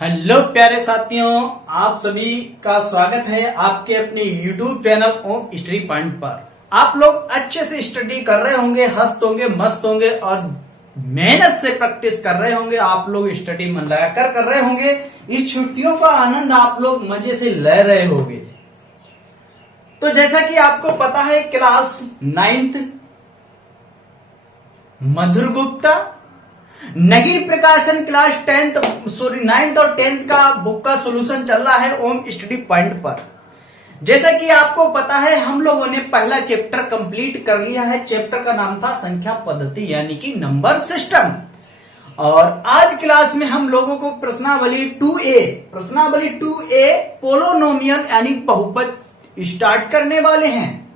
Hello प्यारे साथियों, आप सभी का स्वागत है आपके अपने YouTube चैनल ओम स्टडी पॉइंट पर। आप लोग अच्छे से स्टडी कर रहे होंगे, हंसते होंगे, मस्त होंगे और मेहनत से प्रैक्टिस कर रहे होंगे। आप लोग स्टडी मन लगाकर कर रहे होंगे। इस छुट्टियों का आनंद आप लोग मजे से ले रहे होंगे। तो जैसा कि आपको पता है, क्लास 9th मधुर गुप्ता, नगीर प्रकाशन क्लास 9th और 10th का बुक का सॉल्यूशन चल रहा है ओम स्टडी पॉइंट पर। जैसा कि आपको पता है, हम लोगों ने पहला चैप्टर कंप्लीट कर लिया है। चैप्टर का नाम था संख्या पद्धति यानी कि नंबर सिस्टम। और आज क्लास में हम लोगों को प्रश्नावली 2A पोलोनोमियल यानी बहुपद स्टार्ट करने वाले हैं।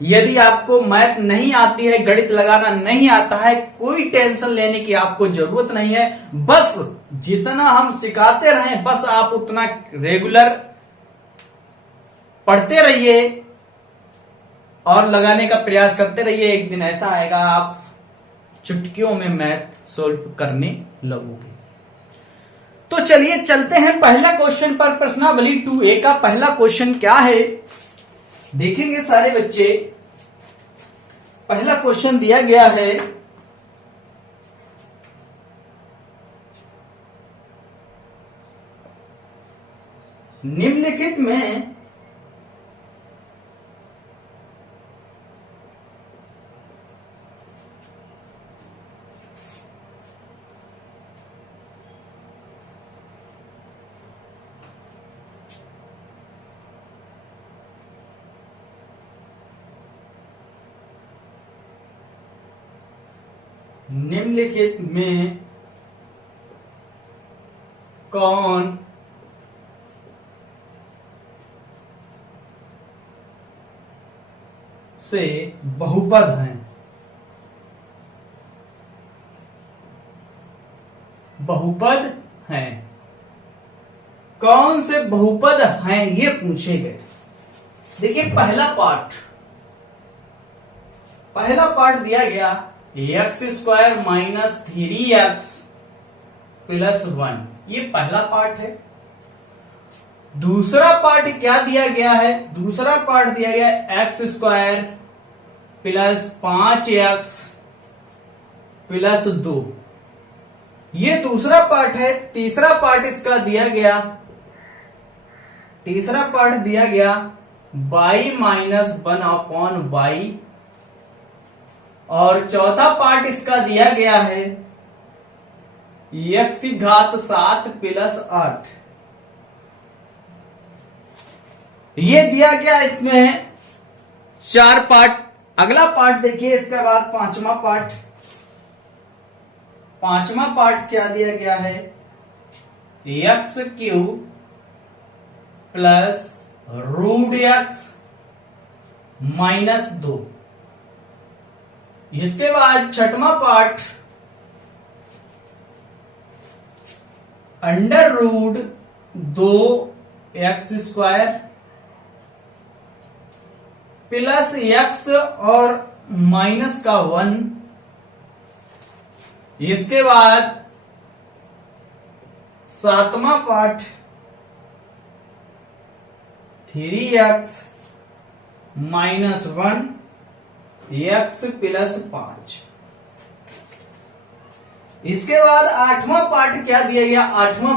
यदि आपको मैथ नहीं आती है, गणित लगाना नहीं आता है, कोई टेंशन लेने की आपको जरूरत नहीं है। बस जितना हम सिखाते रहें, बस आप उतना रेगुलर पढ़ते रहिए और लगाने का प्रयास करते रहिए। एक दिन ऐसा आएगा आप चुटकियों में मैथ सोल्व करने लगोगे। तो चलिए चलते हैं पहला क्वेश्चन पर। प्रश्नावली 2A का पहला क्वेश्चन क्या है देखेंगे सारे बच्चे। पहला क्वेश्चन दिया गया है, निम्नलिखित में कौन से बहुपद हैं? बहुपद हैं, कौन से बहुपद हैं ये पूछे गए। देखिए पहला पार्ट दिया गया x² माइनस 3x प्लस 1, ये पहला पार्ट है। दूसरा पार्ट क्या दिया गया है? दूसरा पार्ट दिया गया x² प्लस 5x प्लस 2, ये दूसरा पार्ट है। तीसरा पार्ट इसका दिया गया y माइनस 1/y, और चौथा पार्ट इसका दिया गया है x⁷ प्लस 8। ये दिया गया इसमें 4 पार्ट। अगला पार्ट देखिए, इसके बाद पांचवा पार्ट क्या दिया गया है? x³ plus √x minus 2। इसके बाद छठवां पार्ट √2x² प्लस x और माइनस का 1। इसके बाद सातवां part 3x minus 1 x plus 5। इसके बाद आठवां पार्ट क्या दिया गया? आठवां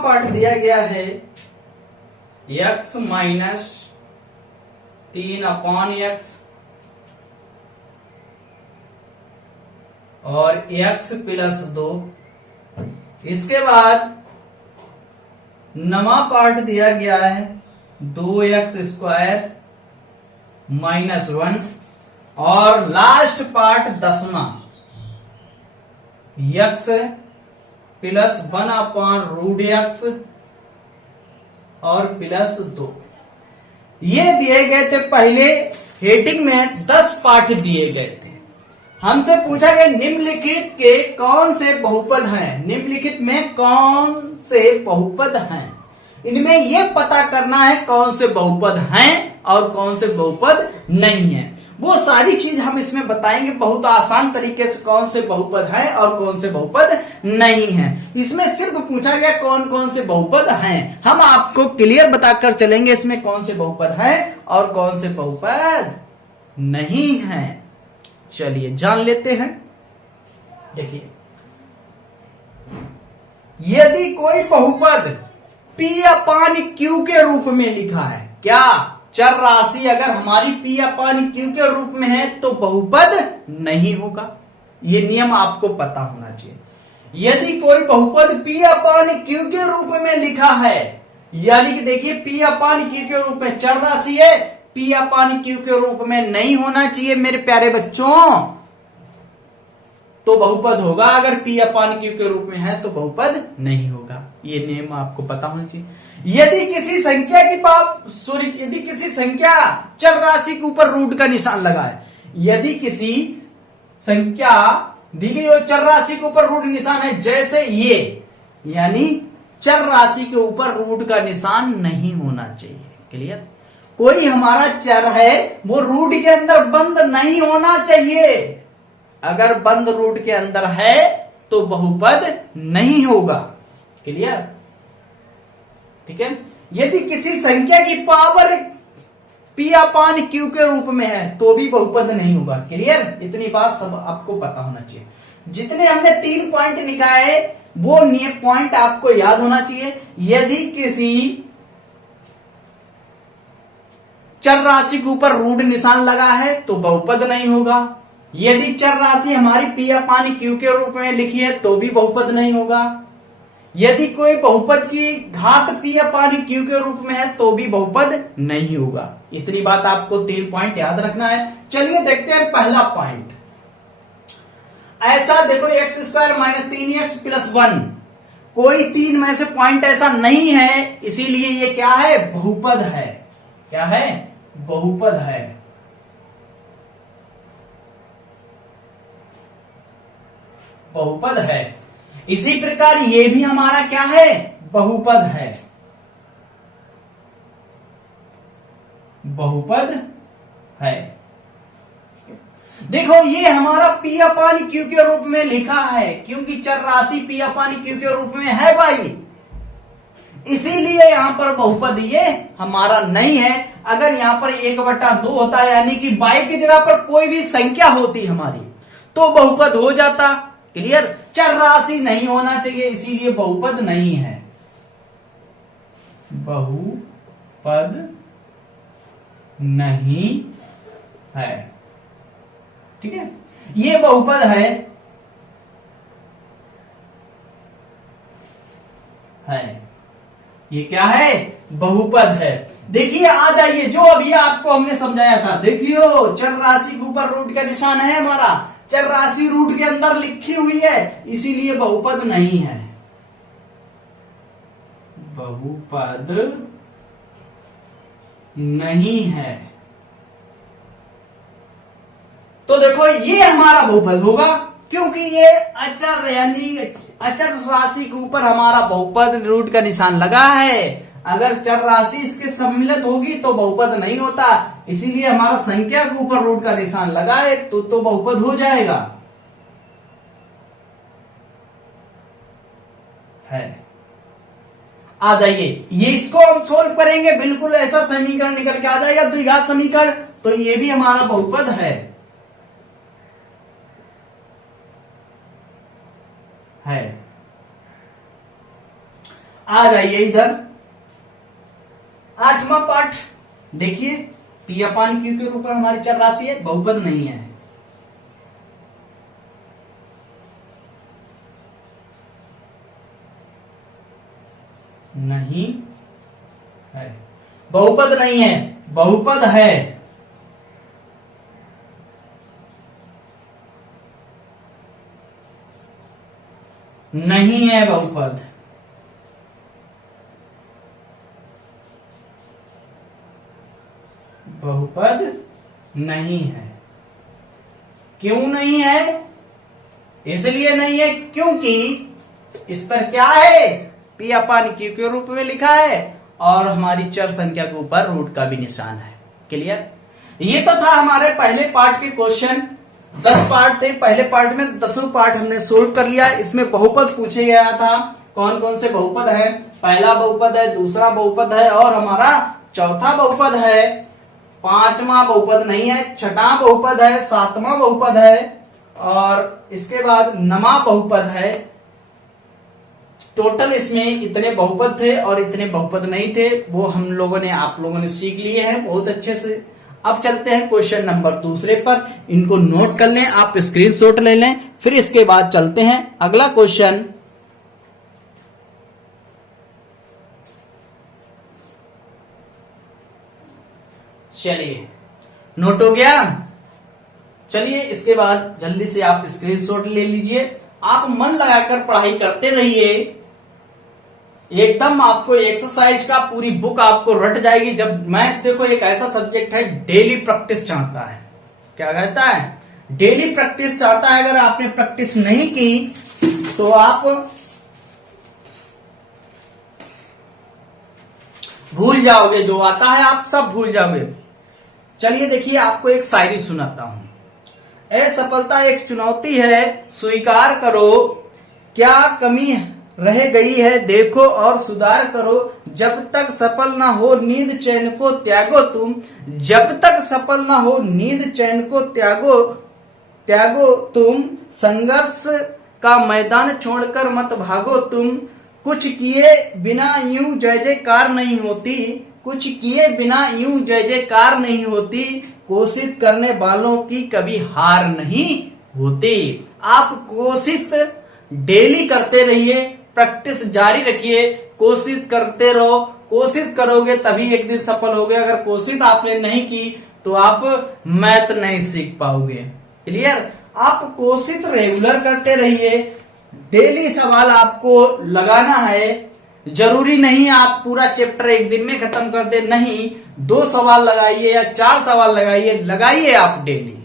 पार्ट दिया गया है x माइनस 3/x और x प्लस 2। इसके बाद नवा पार्ट दिया गया है 2x² माइनस 1, और लास्ट पार्ट 10वां x प्लस 1/√x और प्लस 2। ये दिए गए थे। पहले हेडिंग में 10 पार्ट दिए गए थे। हमसे पूछा गया निम्नलिखित के कौन से बहुपद हैं? निम्नलिखित में कौन से बहुपद हैं? इनमें यह पता करना है कौन से बहुपद हैं और कौन से बहुपद नहीं है। वो सारी चीज हम इसमें बताएंगे बहुत आसान तरीके से, कौन से बहुपद है और कौन से बहुपद नहीं है। इसमें सिर्फ पूछा गया कौन कौन से बहुपद हैं, हम आपको क्लियर बताकर चलेंगे इसमें कौन से बहुपद है और कौन से बहुपद नहीं है। चलिए जान लेते हैं। देखिए, यदि कोई बहुपद P/Q के रूप में लिखा है, क्या चर राशि अगर हमारी P/Q के रूप में है तो बहुपद नहीं होगा। ये नियम आपको पता होना चाहिए। यदि कोई बहुपद P/Q के रूप में लिखा है, यानी कि देखिए P/Q के रूप में चर राशि है, P/Q के रूप में नहीं होना चाहिए मेरे प्यारे बच्चों, तो बहुपद होगा। अगर P/Q के रूप में है तो बहुपद नहीं होगा। ये नियम आपको पता होना चाहिए। यदि किसी संख्या की यदि किसी संख्या चर राशि के ऊपर रूट का निशान लगा है, यदि किसी संख्या दी गई और चर राशि के ऊपर रूट निशान है, जैसे ये, यानी चर राशि के ऊपर रूट का निशान नहीं होना चाहिए। क्लियर? कोई हमारा चर है वो रूट के अंदर बंद नहीं होना चाहिए। अगर बंद रूट के अंदर है तो बहुपद नहीं होगा। क्लियर? ठीक है। यदि किसी संख्या की पावर P/Q के रूप में है तो भी बहुपद नहीं होगा। क्लियर? इतनी बात सब आपको पता होना चाहिए। जितने हमने 3 पॉइंट निकाले वो पॉइंट आपको याद होना चाहिए। यदि किसी चर राशि के ऊपर रूट निशान लगा है तो बहुपद नहीं होगा। यदि चर राशि हमारी P/Q के रूप में लिखी है तो भी बहुपद नहीं होगा। यदि कोई बहुपद की घात P/Q के रूप में है तो भी बहुपद नहीं होगा। इतनी बात आपको 3 पॉइंट याद रखना है। चलिए देखते हैं पहला पॉइंट। ऐसा देखो x² - 3x + 1, कोई 3 में से पॉइंट ऐसा नहीं है, इसीलिए ये क्या है? बहुपद है। क्या है? बहुपद है। बहुपद है। इसी प्रकार ये भी हमारा क्या है? बहुपद है। बहुपद है। देखो ये हमारा P/Q के रूप में लिखा है, क्योंकि चर राशि P/Q के रूप में है भाई, इसीलिए यहां पर बहुपद ये हमारा नहीं है। अगर यहां पर 1/2 होता है, यानी कि बाई की जगह पर कोई भी संख्या होती हमारी, तो बहुपद हो जाता। क्लियर? चर राशि नहीं होना चाहिए, इसीलिए बहुपद नहीं है। बहुपद नहीं है। ठीक है? ये बहुपद है। ये क्या है? बहुपद है। देखिए आ जाइए, जो अभी आपको हमने समझाया था, देखियो चर राशि के ऊपर रूट का निशान है हमारा, चर राशि रूट के अंदर लिखी हुई है, इसीलिए बहुपद नहीं है। बहुपद नहीं है। तो देखो ये हमारा बहुपद होगा, क्योंकि ये अचर यानी अचर राशि के ऊपर हमारा बहुपद रूट का निशान लगा है। अगर चर राशि इसके सम्मिलित होगी तो बहुपद नहीं होता, इसीलिए हमारा संख्या के ऊपर रूट का निशान लगा है तो बहुपद हो जाएगा। है। आ जाइए, ये इसको हम सोल्व करेंगे, बिल्कुल ऐसा समीकरण निकल के आ जाएगा, द्विघात समीकरण। तो ये भी हमारा बहुपद है। आ जाइए इधर 8वां पाठ देखिए। P/Q के ऊपर हमारी चर राशि है, बहुपद नहीं है। नहीं है। बहुपद नहीं है, बहुपद है। नहीं है बहुपद। बहुपद नहीं है। क्यों नहीं है? इसलिए नहीं है क्योंकि इस पर क्या है? P/Q के रूप में लिखा है और हमारी चर संख्या के ऊपर रूट का भी निशान है। क्लियर। ये तो था हमारे पहले पार्ट के क्वेश्चन। 10 पार्ट थे पहले पार्ट में, 10वां पार्ट हमने सोल्व कर लिया। इसमें बहुपद पूछे गया था, कौन कौन से बहुपद है। पहला बहुपद है, दूसरा बहुपद है और हमारा चौथा बहुपद है। 5वां बहुपद नहीं है, 6वां बहुपद है, 7वां बहुपद है और इसके बाद 9वां बहुपद है। टोटल इसमें इतने बहुपद थे और इतने बहुपद नहीं थे, वो हम लोगों ने आप लोगों ने सीख लिए हैं बहुत अच्छे से। अब चलते हैं क्वेश्चन नंबर दूसरे पर। इनको नोट कर लें, आप स्क्रीनशॉट ले लें, फिर इसके बाद चलते हैं अगला क्वेश्चन। चलिए, नोट हो गया। चलिए इसके बाद जल्दी से आप स्क्रीनशॉट ले लीजिए। आप मन लगाकर पढ़ाई करते रहिए, एकदम आपको एक्सरसाइज का पूरी बुक आपको रट जाएगी। जब मैथ देखो एक ऐसा सब्जेक्ट है, डेली प्रैक्टिस चाहता है। क्या कहता है? डेली प्रैक्टिस चाहता है। अगर आपने प्रैक्टिस नहीं की तो आप भूल जाओगे, जो आता है आप सब भूल जाओगे। चलिए देखिए, आपको एक शायरी सुनाता हूं। असफलता एक चुनौती है, स्वीकार करो, क्या कमी रह गई है देखो और सुधार करो। जब तक सफल ना हो नींद चैन को त्यागो तुम, जब तक सफल ना हो नींद चैन को त्यागो तुम। संघर्ष का मैदान छोड़कर मत भागो तुम। कुछ किए बिना यूं जय जयकार नहीं होती, कुछ किए बिना यूं जय जयकार नहीं होती। कोशिश करने वालों की कभी हार नहीं होती। आप कोशिश डेली करते रहिए, प्रैक्टिस जारी रखिए, कोशिश करते रहो। कोशिश करोगे तभी एक दिन सफल होगे। अगर कोशिश आपने नहीं की तो आप मैथ नहीं सीख पाओगे। क्लियर। आप कोशिश रेगुलर करते रहिए, डेली सवाल आपको लगाना है। जरूरी नहीं आप पूरा चैप्टर एक दिन में खत्म कर दे, नहीं, 2 सवाल लगाइए या 4 सवाल लगाइए आप डेली।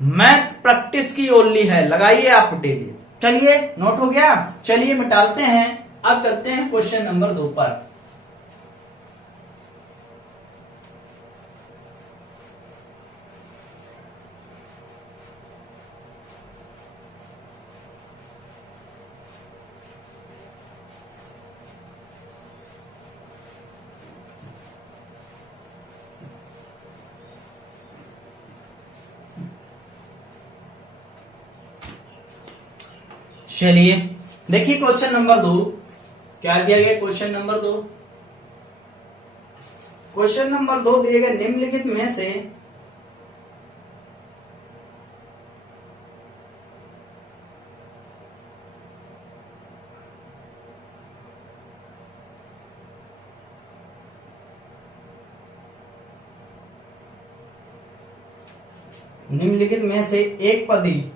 मैथ प्रैक्टिस की ओनली है, लगाइए आप डेली। चलिए, नोट हो गया। चलिए मिटाते हैं। अब चलते हैं क्वेश्चन नंबर 2 पर। चलिए देखिए क्वेश्चन नंबर 2 क्या दिया गया। क्वेश्चन नंबर 2 दिए गए निम्नलिखित में से एक पदी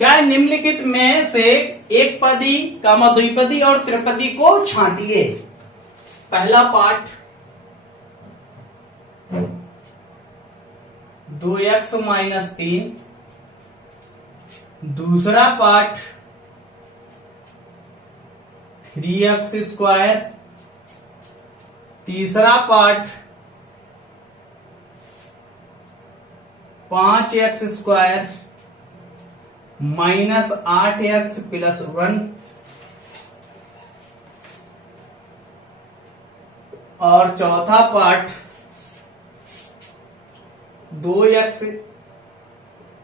क्या निम्नलिखित में से एक पदी कामा द्विपदी और त्रिपदी को छांटिए। पहला पार्ट 2x - 3, दूसरा पार्ट 3x², तीसरा पार्ट 5x² -8x + 1 और चौथा पार्ट 2x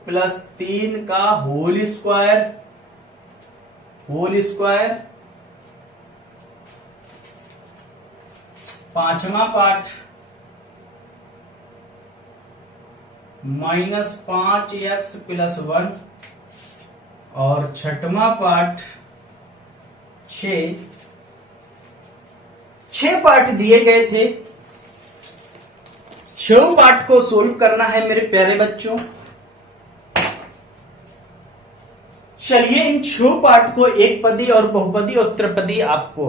+ 3 का होल स्क्वायर। पांचवा पार्ट -5x + 1 और छठवां पार्ट 6 पार्ट दिए गए थे। 6 पार्ट को सोल्व करना है मेरे प्यारे बच्चों। चलिए इन 6 पार्ट को एक पदी और बहुपदी और त्रिपदी आपको,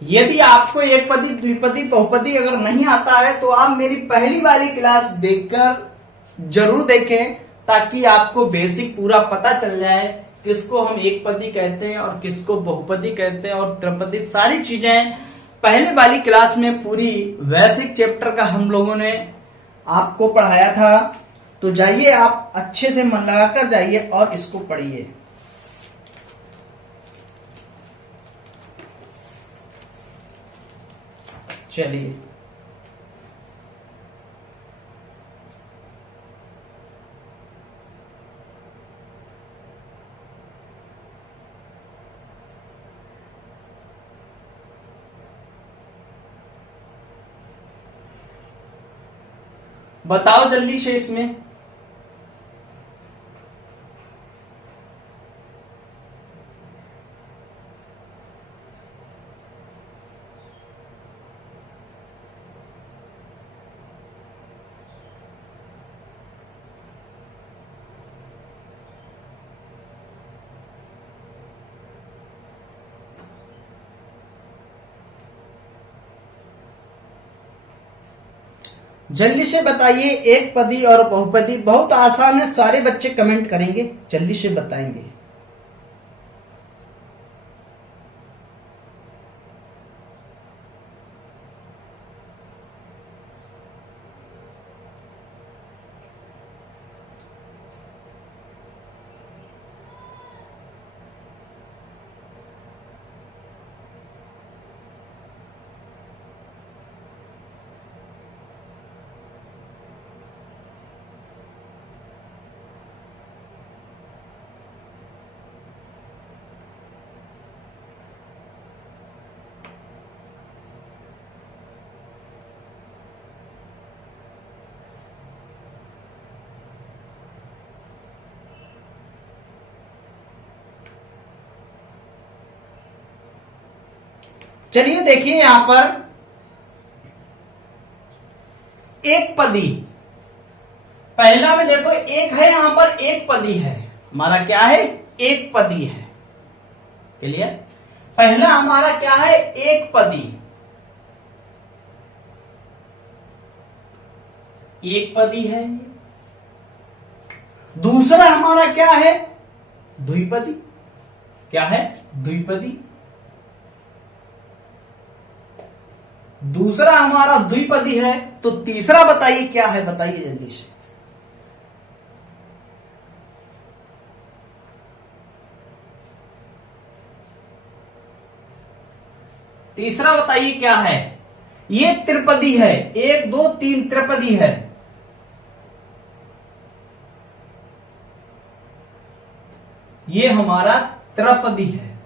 यदि आपको एक पदी द्विपदी बहुपदी अगर नहीं आता है तो आप मेरी पहली वाली क्लास देखकर जरूर देखें, ताकि आपको बेसिक पूरा पता चल जाए किसको हम एक पदी कहते हैं और किसको बहुपदी कहते हैं और त्रिपदी। सारी चीजें पहले वाली क्लास में पूरी वैसिक चैप्टर का हम लोगों ने आपको पढ़ाया था। तो जाइए आप अच्छे से मन लगाकर जाइए और इसको पढ़िए। चलिए बताओ जल्दी से इसमें। जल्दी से बताइए, एक पदी और बहुपदी बहुत आसान है, सारे बच्चे कमेंट करेंगे, जल्दी से बताएंगे। चलिए देखिए यहां पर एक पदी, पहला में देखो एक है, यहां पर एक पदी है, हमारा क्या है, एक पदी है। क्लियर? पहला हमारा क्या है, एक पदी, एक पदी है। दूसरा हमारा क्या है, द्विपदी, क्या है, द्विपदी। दूसरा हमारा द्विपदी है, तो तीसरा बताइए क्या है, बताइए जल्दी से। तीसरा बताइए क्या है, ये त्रिपदी है, 1 2 3 त्रिपदी है। ये हमारा त्रिपदी है।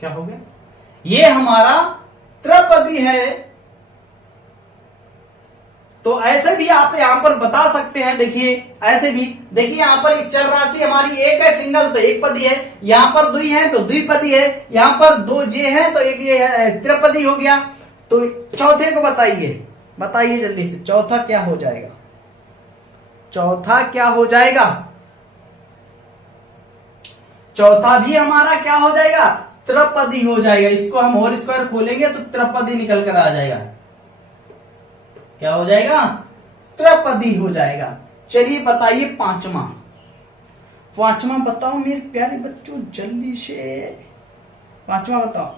क्या हो गया, ये हमारा त्रिपदी है। तो ऐसे भी आप यहां पर बता सकते हैं, देखिए ऐसे भी, देखिए यहां पर एक चर राशि हमारी एक है सिंगल, तो एक पदी है। यहां पर दुई है तो द्विपदी है। यहां पर 2 जे है तो एक ये है, त्रिपदी हो गया। तो चौथे को बताइए, बताइए जल्दी से, चौथा क्या हो जाएगा, चौथा क्या हो जाएगा। चौथा भी हमारा क्या हो जाएगा, त्रिपदी हो जाएगा। इसको हम होल स्क्वायर खोलेंगे तो त्रिपदी निकल कर आ जाएगा। क्या हो जाएगा, त्रिपदी हो जाएगा। चलिए बताइए पांचवा, पांचवा बताओ मेरे प्यारे बच्चों जल्दी से, पांचवा बताओ।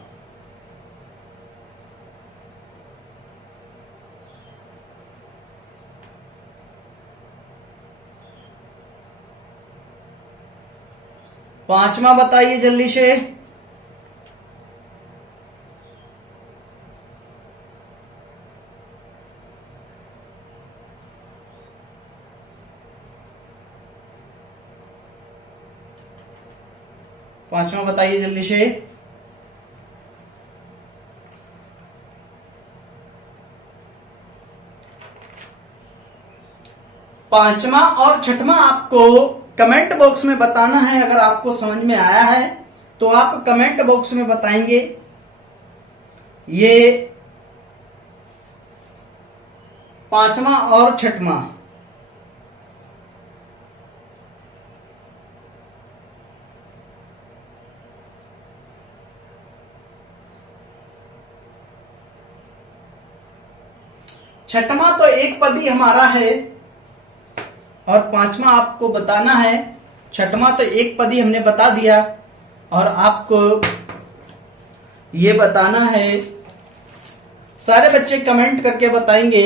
पांचवा बताइए जल्दी से। पांचवा बताइए जल्दी से। पांचवा और छठवां आपको कमेंट बॉक्स में बताना है। अगर आपको समझ में आया है तो आप कमेंट बॉक्स में बताएंगे। ये पांचवा और छठवां। छठवां तो एक पदी हमारा है और पांचवा आपको बताना है। छठवां तो एक पदी हमने बता दिया और आपको ये बताना है। सारे बच्चे कमेंट करके बताएंगे